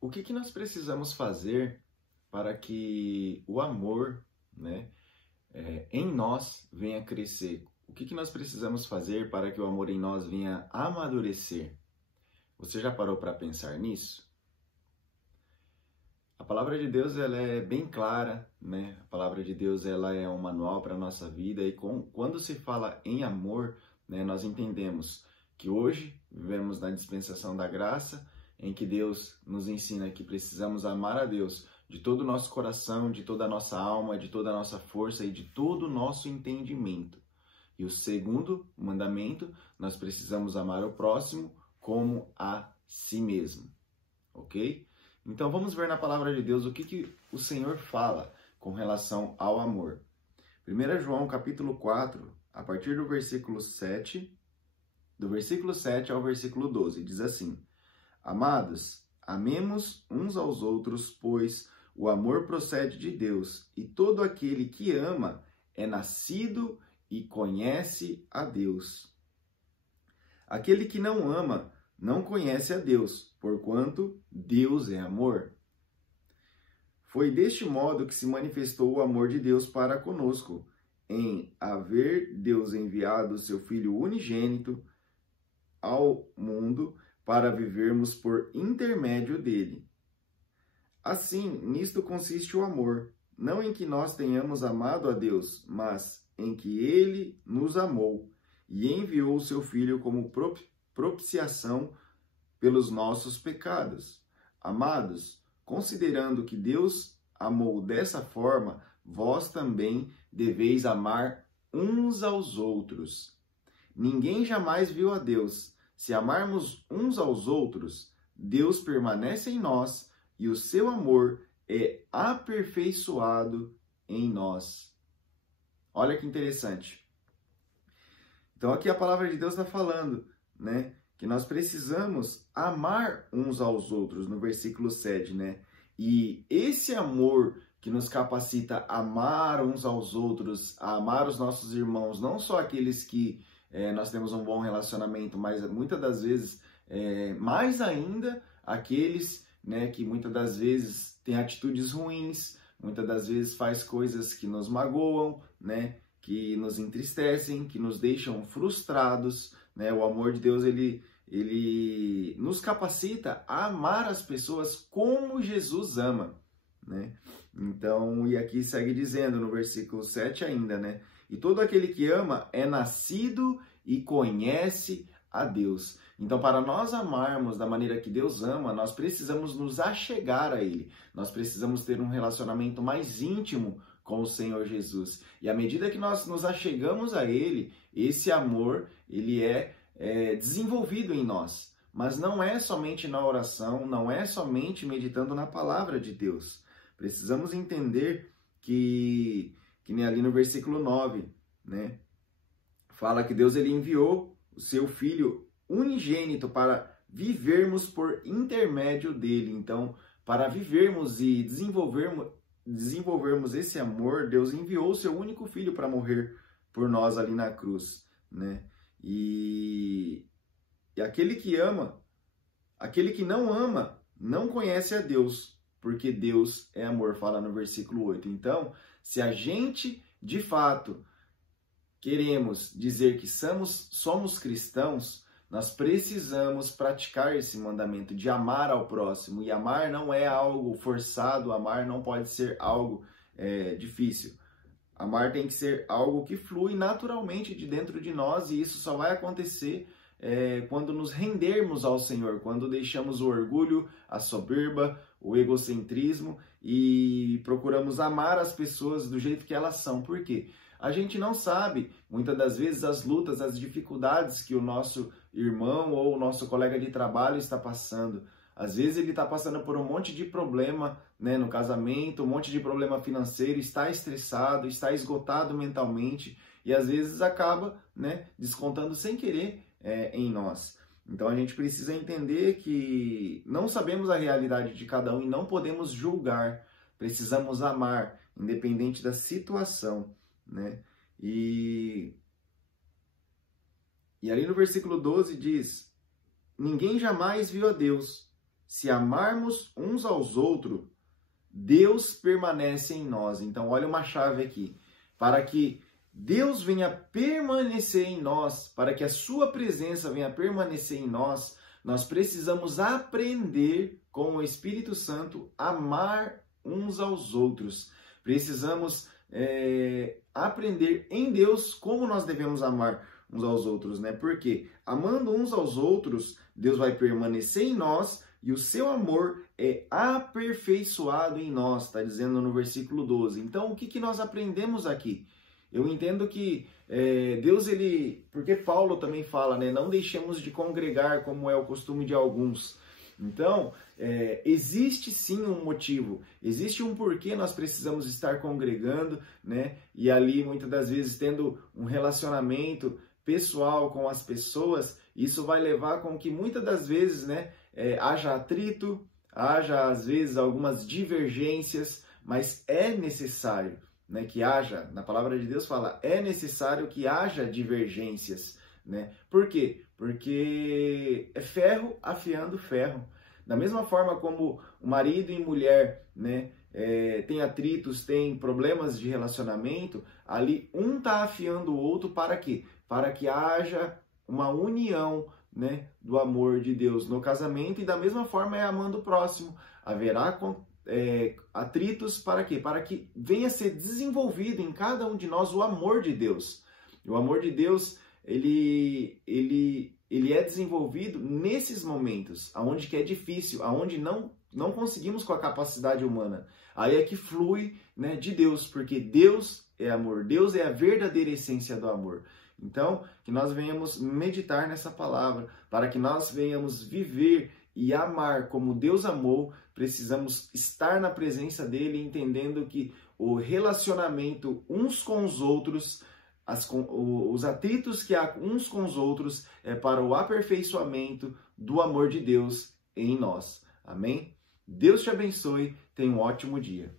O que nós precisamos fazer para que o amor, né, em nós venha crescer? O que nós precisamos fazer para que o amor em nós venha amadurecer? Você já parou para pensar nisso? A palavra de Deus ela é bem clara, né? A palavra de Deus ela é um manual para a nossa vida e quando se fala em amor, né, nós entendemos que hoje vivemos na dispensação da graça, em que Deus nos ensina que precisamos amar a Deus de todo o nosso coração, de toda a nossa alma, de toda a nossa força e de todo o nosso entendimento. E o segundo mandamento, nós precisamos amar o próximo como a si mesmo, ok? Então vamos ver na palavra de Deus o que o Senhor fala com relação ao amor. 1 João capítulo 4, a partir do versículo 7, do versículo 7 ao versículo 12, diz assim: Amados, amemos uns aos outros, pois o amor procede de Deus, e todo aquele que ama é nascido e conhece a Deus. Aquele que não ama não conhece a Deus, porquanto Deus é amor. Foi deste modo que se manifestou o amor de Deus para conosco, em haver Deus enviado o seu Filho unigênito ao mundo para vivermos por intermédio dele. Assim, nisto consiste o amor, não em que nós tenhamos amado a Deus, mas em que ele nos amou e enviou o seu Filho como propiciação pelos nossos pecados. Amados, considerando que Deus amou dessa forma, vós também deveis amar uns aos outros. Ninguém jamais viu a Deus. Se amarmos uns aos outros, Deus permanece em nós e o seu amor é aperfeiçoado em nós. Olha que interessante. Então aqui a palavra de Deus está falando, né, que nós precisamos amar uns aos outros, no versículo 7, né? E esse amor que nos capacita a amar uns aos outros, a amar os nossos irmãos, não só aqueles que nós temos um bom relacionamento, mas muitas das vezes, mais ainda, aqueles, né, que muitas das vezes têm atitudes ruins, muitas das vezes faz coisas que nos magoam, né, que nos entristecem, que nos deixam frustrados, né? O amor de Deus, ele nos capacita a amar as pessoas como Jesus ama, né? Então, e aqui segue dizendo no versículo 7 ainda, né? E todo aquele que ama é nascido e conhece a Deus. Então, para nós amarmos da maneira que Deus ama, nós precisamos nos achegar a Ele. Nós precisamos ter um relacionamento mais íntimo com o Senhor Jesus. E à medida que nós nos achegamos a Ele, esse amor, ele é desenvolvido em nós. Mas não é somente na oração, não é somente meditando na palavra de Deus. Precisamos entender que nem ali no versículo 9, né? Fala que Deus ele enviou o seu Filho unigênito para vivermos por intermédio dele. Então, para vivermos e desenvolvermos esse amor, Deus enviou o seu único Filho para morrer por nós ali na cruz, né? E aquele que ama, aquele que não ama, não conhece a Deus, porque Deus é amor, fala no versículo 8. Então, se a gente, de fato, queremos dizer que somos cristãos, nós precisamos praticar esse mandamento de amar ao próximo. E amar não é algo forçado, amar não pode ser algo difícil. Amar tem que ser algo que flui naturalmente de dentro de nós, e isso só vai acontecer quando nos rendermos ao Senhor, quando deixamos o orgulho, a soberba, o egocentrismo e procuramos amar as pessoas do jeito que elas são. Por quê? A gente não sabe, muitas das vezes, as lutas, as dificuldades que o nosso irmão ou o nosso colega de trabalho está passando. Às vezes ele está passando por um monte de problema, né, no casamento, um monte de problema financeiro, está estressado, está esgotado mentalmente e às vezes acaba, né, descontando sem querer em nós. Então a gente precisa entender que não sabemos a realidade de cada um e não podemos julgar. Precisamos amar, independente da situação, né? E ali no versículo 12 diz: ninguém jamais viu a Deus. se amarmos uns aos outros, Deus permanece em nós. Então, olha uma chave aqui. Para que Deus venha permanecer em nós, para que a sua presença venha permanecer em nós, nós precisamos aprender com o Espírito Santo a amar uns aos outros. Precisamos aprender em Deus como nós devemos amar uns aos outros, né? Porque amando uns aos outros, Deus vai permanecer em nós e o seu amor é aperfeiçoado em nós, está dizendo no versículo 12. Então, o que nós aprendemos aqui? Eu entendo que Deus, porque Paulo também fala, né? Não deixemos de congregar como é o costume de alguns. Então, existe sim um motivo, existe um porquê nós precisamos estar congregando, né? E ali, muitas das vezes, tendo um relacionamento pessoal com as pessoas, isso vai levar com que muitas das vezes, né, haja atrito, haja às vezes algumas divergências, mas é necessário, né, que haja, na palavra de Deus fala, é necessário que haja divergências, né? Por quê? Porque é ferro afiando ferro. Da mesma forma como o marido e mulher, né, tem atritos, tem problemas de relacionamento, ali um está afiando o outro para quê? Para que haja uma união, né, do amor de Deus no casamento, e da mesma forma é amando o próximo. Haverá atritos para quê? Para que venha a ser desenvolvido em cada um de nós o amor de Deus. O amor de Deus, ele é desenvolvido nesses momentos, aonde que é difícil, aonde não conseguimos com a capacidade humana. Aí é que flui, né, de Deus, porque Deus é amor, Deus é a verdadeira essência do amor. Então, que nós venhamos meditar nessa palavra, para que nós venhamos viver e amar como Deus amou, precisamos estar na presença dele, entendendo que o relacionamento uns com os outros, os atritos que há uns com os outros, é para o aperfeiçoamento do amor de Deus em nós. Amém? Deus te abençoe, tenha um ótimo dia.